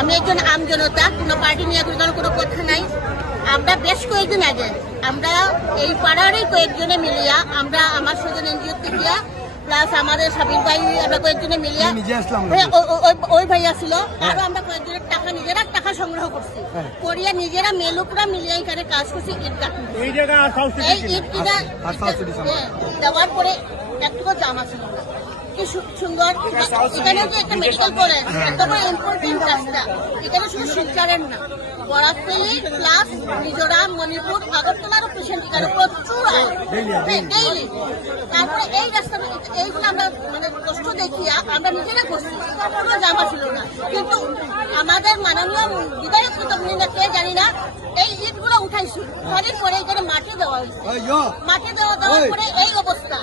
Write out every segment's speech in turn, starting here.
আমি একজন আমজনতা, কোনো পার্টি নিয়ে কোনো কথা নাই। আমরা বেশ কয়েকদিন আগে আমরা এই পাড়ারই কয়েকজনে মিলিয়া আমরা আমার সুজন এনজিও থেকে প্লাস আমাদের সাবির ভাই আমরা কয়েকজনে মিলিয়া ওই ভাই আসছিল আরো আমরা কয়েকজনের টাকা নিজেরা টাকা সংগ্রহ করছি করিয়া নিজেরা মেলুকরা মিলিয়ে এখানে কাজ করছি ঈদ দেওয়ার পরে একটুকু জামা ছিল কি সুন্দর। এখানে যে একটা মেডিকেল কলেজ একটা বড় ইম্পর্টেন্ট রাস্তা, এখানে শুধু শিলচরের না বরাকভ্যালি প্লাস মিজোরাম মণিপুর আগরতলারও পেশেন্ট এখানে প্রচুর ডেইলি। তারপরে এই রাস্তা এইগুলো আমরা মানে কষ্ট দেখিয়া আমরা নিজেরা করছি, কোনো জামা ছিল না। কিন্তু আমাদের মাননীয় বিধায়ক কে জানি না এই ইটগুলো উঠাইছি ফলের পরে এখানে মাটি দেওয়া হয়েছে। মাটি দেওয়ার পরে এই অবস্থা।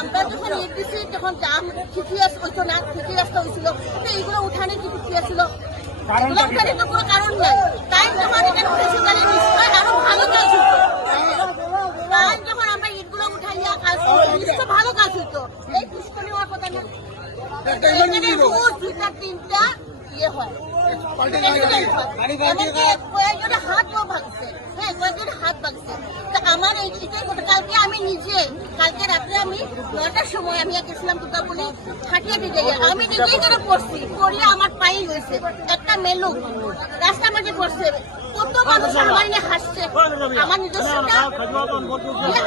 আমরা যখন ইট দিচ্ছি তখন জাম খিচিয়াস হইতো না, খিচি রাস্তা হয়েছিল, এইগুলো উঠানে কি ছিল উঠানে তো কোনো কারণ নাই। তাই যখন এখানে উঠেছি তাহলে নিশ্চয় আরো ভালো কাজ হইতো। তাই যখন আমরা ইটগুলো উঠাইয়া কাজ করছি নিশ্চয় ভালো কাজ হইতো। এই পুষ্করণী হওয়ার কথা না, দুইটা তিনটা ইয়ে হয় কয়েকজনের হাত ভাগছে, হ্যাঁ কয়েকজনের হাত ভাগছে। আমার এইটাই কালকে আমি নিজে কালকে রাত্রে আমি 9টার সময় আমি গেছিলাম দুর্গাপুরি খাটিয়া দিতে আমি নিজেই করে পড়ছি পড়িয়ে আমার পায়ে হয়েছে একটা মেলুক রাস্তার মাঝে পড়ছে। কত মানুষ আমার নিয়ে হাসছে, আমার নিজস্বটা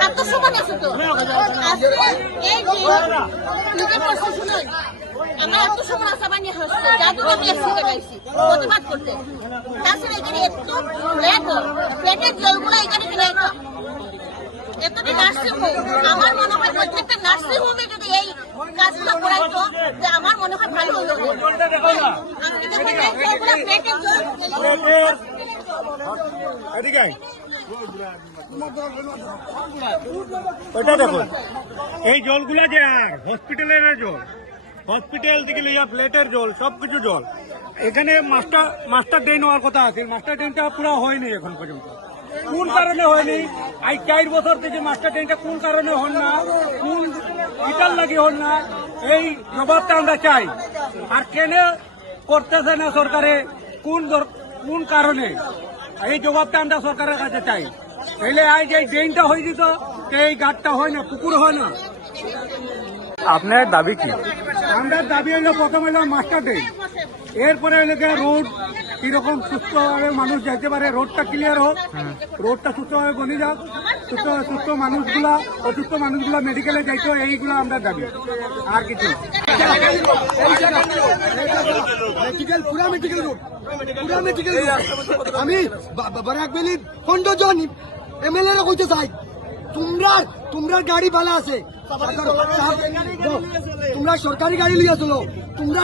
আত্মসম্মান আছে তো এই নিজে পড়ছে শুনুন আমার আত্মসম্মান আছে আমার নিয়ে হাসছে যার জন্য আমি এসে গাইছি প্রতিবাদ করতে। তাছাড়া এখানে এত ফ্ল্যাটের জলগুলো এখানে কিনে এতটি নার্সিং হোম আমার মনে হয় প্রত্যেকটা নার্সিং হোমে যদি এই কাজটা করাইতো যে আমার মনে হয় ভালো হলো। ওটা দেখো এই জলগুলা যে আর হসপিটালের জল, হসপিটাল থেকে লইয়া ফ্ল্যাটের জল সবকিছু জল। এখানে মাস্টার ড্রেন হওয়ার কথা আছে, মাস্টার ড্রেনটা পুরো হয়নি এখন পর্যন্ত। কোন কারণে হয়নি? আজ 4 বছর থেকে মাস্টার ট্রেনটা কোন কারণে হন না, কোন ইটার লাগে হন না, এই জবাবটা আমরা চাই। আর কেন করতেছে না সরকারে, কোন কারণে, এই জবাবটা আমরা সরকারের কাছে চাই। তাহলে আজ এই ড্রেনটা হয়ে যেত, এই গাছটা হয় না, পুকুর হয় না। আপনার দাবি কি? আমরা দাবি হইলো প্রথম হইলো মাস্টার ড্রেন, এরপরে হইলো রোড কিরকম সুস্থভাবে মানুষ যাইতে পারে, রোডটা ক্লিয়ার হোক, রোডটা সুস্থভাবে বনে যাক, সুস্থ মানুষগুলা মেডিকেলে যাইতো, এইগুলো আমরা দাবি। আর কিছু আমি বরাকভ্যালির 15 জন এমএলএ কইতে চাই তোমরা গাড়ি ভালো আছে, তোমরা সরকারি গাড়ি লিয়ে চলো, তোমরা